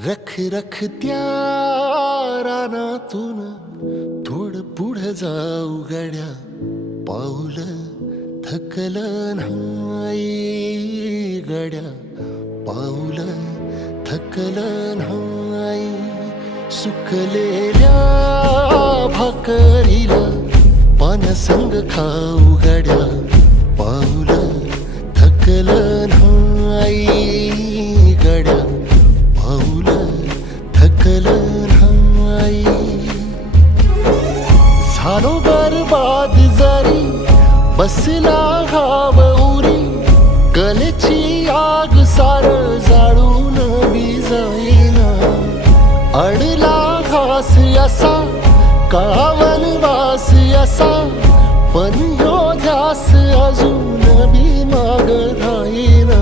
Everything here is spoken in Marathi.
रख रख त्या रानातून थोडं पुढं जाऊ गड्या, पाऊल थकलं नाही गड्या, पाऊल थकलं नाही. सुकलेल्या भाकरीला पानसंग खाऊ गड्या, पाऊल थकलं नाही गड्या, पाऊल थकलं नाही. झालो बरबाद जरी बसला घाव उरी, कलेची आग सार जाळून विजाईना. अडला घास असा काळावन वास असा, पण ह्यो ध्यास अजून बी माग राहीना.